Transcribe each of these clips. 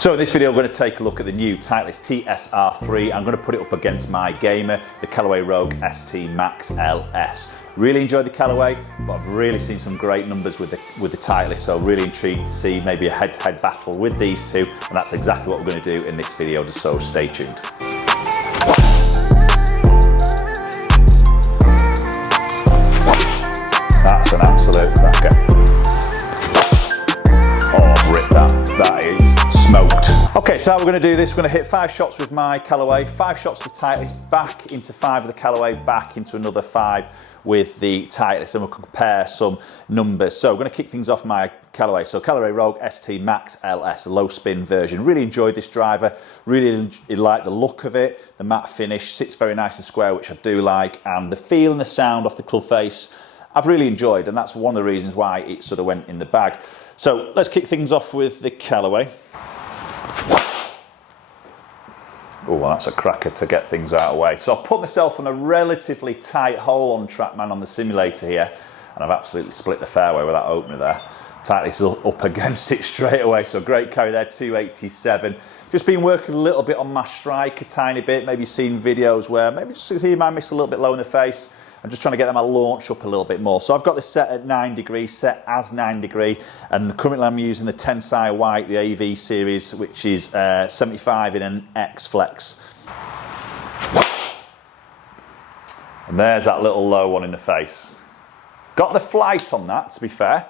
So in this video, I'm going to take a look at the new Titleist TSR3. I'm going to put it up against my gamer, the Callaway Rogue ST Max LS. Really enjoyed the Callaway, but I've really seen some great numbers with the Titleist, so really intrigued to see maybe a head-to-head battle with these two, and that's exactly what we're going to do in this video, so stay tuned. That's an absolute cracker. Oh, rip that. That is smoked. Okay, so how we're going to do this, we're going to hit 5 shots with my Callaway, 5 shots with Titleist, back into 5 with the Callaway, back into another 5 with the Titleist, and we'll compare some numbers. So we're going to kick things off my Callaway. So Callaway Rogue ST Max LS, a low spin version. Really enjoyed this driver, really like the look of it, the matte finish, sits very nice and square, which I do like, and the feel and the sound off the club face, I've really enjoyed, and that's one of the reasons why it sort of went in the bag. So let's kick things off with the Callaway. Oh, well, that's a cracker to get things out of the way. So I've put myself on a relatively tight hole on TrackMan on the simulator here, and I've absolutely split the fairway with that opener there. Titleist up against it straight away, so great carry there, 287. Just been working a little bit on my strike a tiny bit, maybe seen videos where maybe just see my miss a little bit low in the face. I'm just trying to get my launch up a little bit more. So I've got this set at 9 degrees, set as 9 degree, and currently I'm using the Tensai White, the AV series, which is 75 in an X Flex. And there's that little low one in the face. Got the flight on that, to be fair.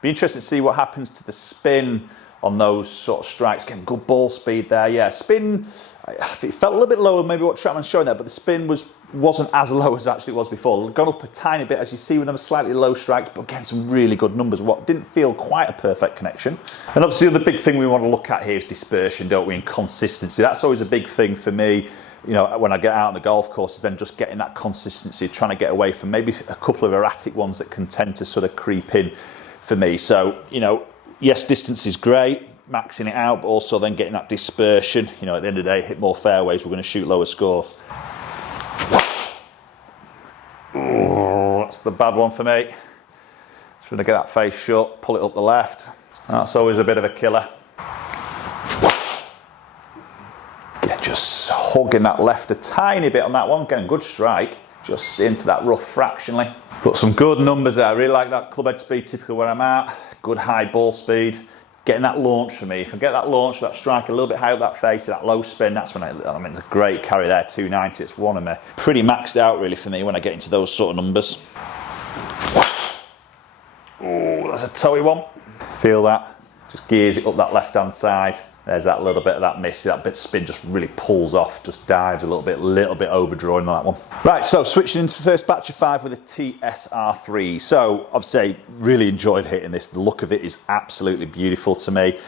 Be interested to see what happens to the spin on those sort of strikes. Getting good ball speed there, yeah. Spin, it felt a little bit lower, maybe what TrackMan's showing there, but the spin wasn't as low as actually it was before. Gone up a tiny bit, as you see, with them slightly low strikes, but again, some really good numbers. What didn't feel quite a perfect connection. And obviously, the big thing we want to look at here is dispersion, don't we, and consistency. That's always a big thing for me, you know, when I get out on the golf courses, then just getting that consistency, trying to get away from maybe a couple of erratic ones that can tend to sort of creep in for me. So, you know, yes, distance is great, maxing it out, but also then getting that dispersion. You know, at the end of the day, hit more fairways, we're going to shoot lower scores. Oh, that's the bad one for me. Just going to get that face shut, pull it up the left. That's always a bit of a killer. Again, just hugging that left a tiny bit on that one, getting a good strike, just into that rough fractionally. Got some good numbers there. I really like that club head speed, typically where I'm at. Good high ball speed. Getting that launch for me. If I get that launch, that strike a little bit high up that face, that low spin, that's when I mean, it's a great carry there, 290. It's one of me. Pretty maxed out really for me when I get into those sort of numbers. Oh, that's a toey one. Feel that. Just gears it up that left-hand side. There's that little bit of that miss. That bit of spin just really pulls off, just dives a little bit overdrawn on that one. Right, so switching into the first batch of 5 with a TSR3. So obviously really enjoyed hitting this. The look of it is absolutely beautiful to me.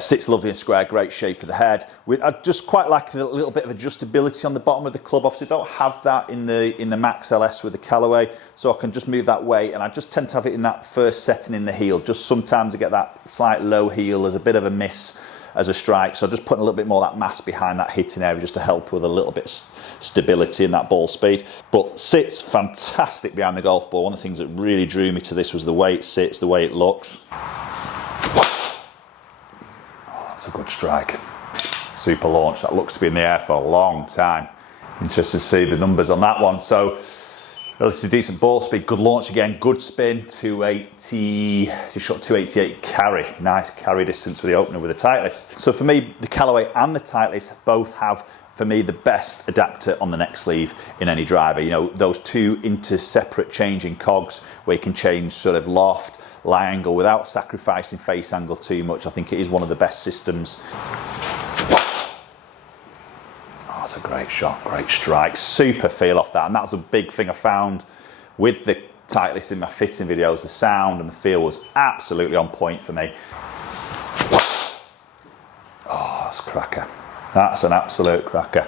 Sits lovely and square, great shape of the head. I just quite like a little bit of adjustability on the bottom of the club. Obviously don't have that in the Max LS with the Callaway, so I can just move that weight, and I just tend to have it in that first setting in the heel. Just sometimes I get that slight low heel, there's a bit of a miss as a strike, so just putting a little bit more of that mass behind that hitting area just to help with a little bit of stability in that ball speed. But sits fantastic behind the golf ball. One of the things that really drew me to this was the way it sits, the way it looks. Oh, that's a good strike. Super launch. That looks to be in the air for a long time. Interested to see the numbers on that one. So relatively decent ball speed, good launch again, good spin, 280, just shot 288 carry. Nice carry distance with the opener with the Titleist. So for me, the Callaway and the Titleist both have, for me, the best adapter on the neck sleeve in any driver. You know, those two into separate changing cogs where you can change sort of loft, lie angle without sacrificing face angle too much. I think it is one of the best systems. That's a great shot, great strike, super feel off that, and that's a big thing I found with the Titleist in my fitting videos. The sound and the feel was absolutely on point for me. Oh, that's a cracker. That's an absolute cracker.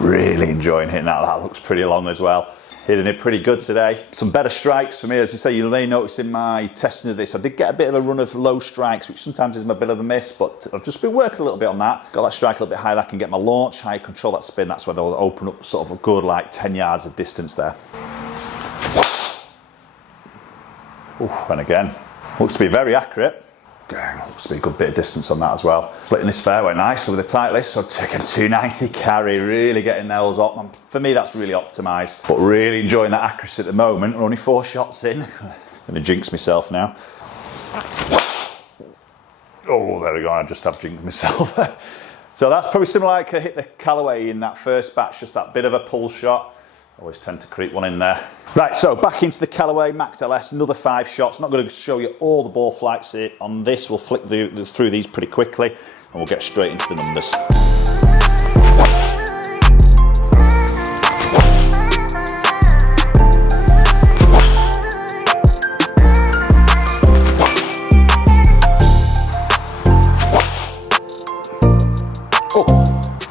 Really enjoying hitting that. That looks pretty long as well. Hitting it pretty good today. Some better strikes for me, as you say. You may notice in my testing of this, I did get a bit of a run of low strikes, which sometimes is a bit of a miss, but I've just been working a little bit on that. Got that strike a little bit higher, that can get my launch high, control that spin. That's where they'll open up sort of a good like 10 yards of distance there. Ooh, and again, looks to be very accurate. Okay, looks to be a good bit of distance on that as well. Splitting this fairway nicely with the Titleist, so taking 290 carry, really getting those up. For me, that's really optimised, but really enjoying that accuracy at the moment. We're only 4 shots in. I'm gonna jinx myself now. Oh, there we go, I just have jinxed myself. So that's probably similar like I hit the Callaway in that first batch, just that bit of a pull shot. Always tend to creep one in there. Right, so back into the Callaway Max LS, another 5 shots. Not going to show you all the ball flights on this. We'll flick through these pretty quickly and we'll get straight into the numbers.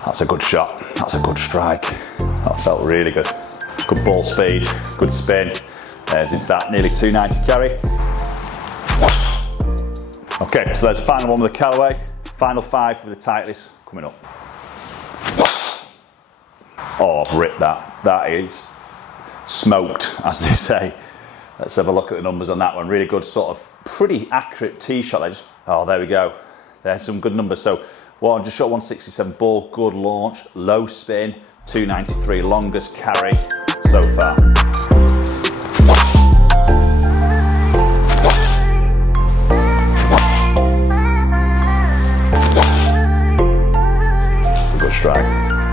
That's a good shot, that's a good strike. That felt really good. Good ball speed, good spin. There's into that nearly 290 carry. Okay, so there's the final one with the Callaway. Final 5 with the Titleist coming up. Oh, I've ripped that. That is smoked, as they say. Let's have a look at the numbers on that one. Really good, sort of pretty accurate tee shot. Oh, there we go. There's some good numbers. So, well, just shot 167 ball, good launch, low spin, 293, longest carry so far. It's a good strike.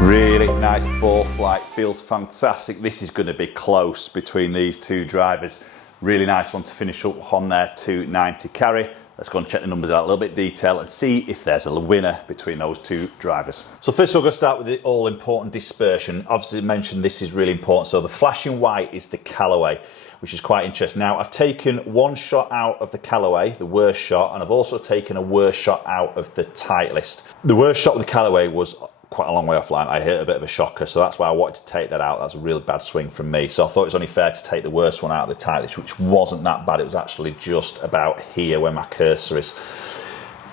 Really nice ball flight, feels fantastic. This is going to be close between these 2 drivers. Really nice one to finish up on there, 290 carry. Let's go and check the numbers out a little bit detail and see if there's a winner between those 2 drivers. So first we're going to start with the all important dispersion. Obviously I mentioned this is really important. So the flashing white is the Callaway, which is quite interesting. Now I've taken 1 shot out of the Callaway, the worst shot, and I've also taken a worse shot out of the Titleist. The worst shot with the Callaway was quite a long way offline. I hit a bit of a shocker, so that's why I wanted to take that out. That's a really bad swing from me. So I thought it was only fair to take the worst one out of the Titleist, which wasn't that bad. It was actually just about here where my cursor is.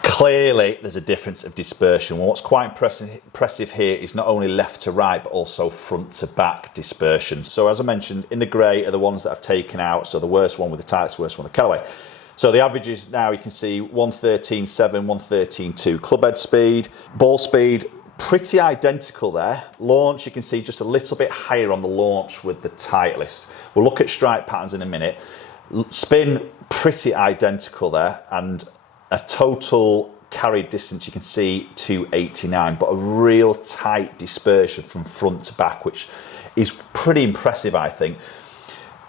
Clearly, there's a difference of dispersion. Well, what's quite impressive here is not only left to right, but also front to back dispersion. So as I mentioned, in the grey are the ones that I've taken out. So the worst one with the Titleist, worst one with the Callaway. So the averages now you can see 113.7, 113.2 clubhead speed, ball speed, pretty identical there. Launch, you can see just a little bit higher on the launch with the Titleist. We'll look at strike patterns in a minute. Spin, pretty identical there, and a total carried distance, you can see 289, but a real tight dispersion from front to back, which is pretty impressive, I think,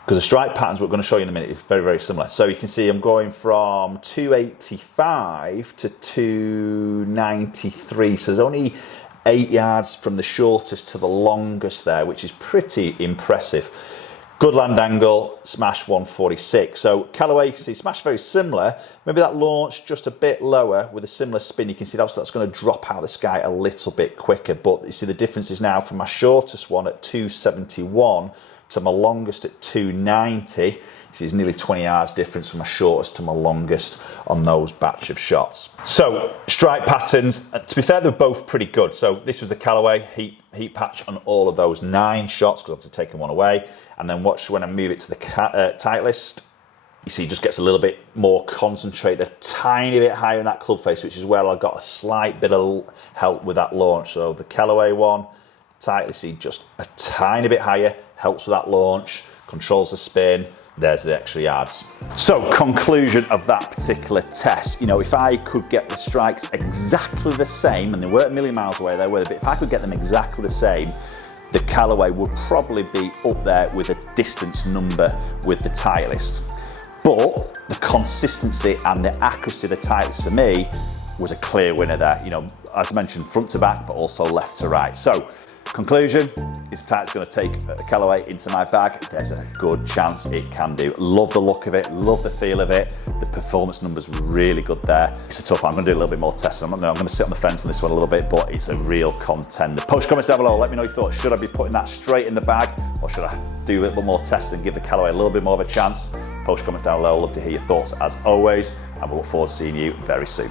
because the strike patterns we're going to show you in a minute is very, very similar. So you can see I'm going from 285 to 293, so there's only 8 yards from the shortest to the longest there, which is pretty impressive. Good land angle, smash 146. So Callaway, you can see smash very similar. Maybe that launch just a bit lower with a similar spin. You can see obviously that's going to drop out of the sky a little bit quicker, but you see the difference is now from my shortest one at 271 to my longest at 290. See, there's nearly 20 yards difference from my shortest to my longest on those batch of shots. So strike patterns, to be fair, they're both pretty good. So this was the Callaway heat patch on all of those 9 shots, because I've taken one away. And then watch when I move it to the Titleist, you see it just gets a little bit more concentrated, a tiny bit higher in that club face, which is where I got a slight bit of help with that launch. So the Callaway one, Titleist, see just a tiny bit higher, helps with that launch, controls the spin. There's the extra yards. So conclusion of that particular test, you know, if I could get the strikes exactly the same, and they weren't a million miles away, they were, but if I could get them exactly the same, the Callaway would probably be up there with a distance number with the Titleist. But the consistency and the accuracy of the Titleist for me was a clear winner there. You know, as I mentioned, front to back, but also left to right. So conclusion, is the Titleist going to take a Callaway into my bag? There's a good chance it can do. Love the look of it, love the feel of it. The performance numbers were really good there. It's a tough one. I'm going to do a little bit more testing. I'm going to sit on the fence on this one a little bit, but it's a real contender. Post comments down below. Let me know your thoughts. Should I be putting that straight in the bag, or should I do a little bit more testing and give the Callaway a little bit more of a chance? Post comments down below. Love to hear your thoughts as always, and we'll look forward to seeing you very soon.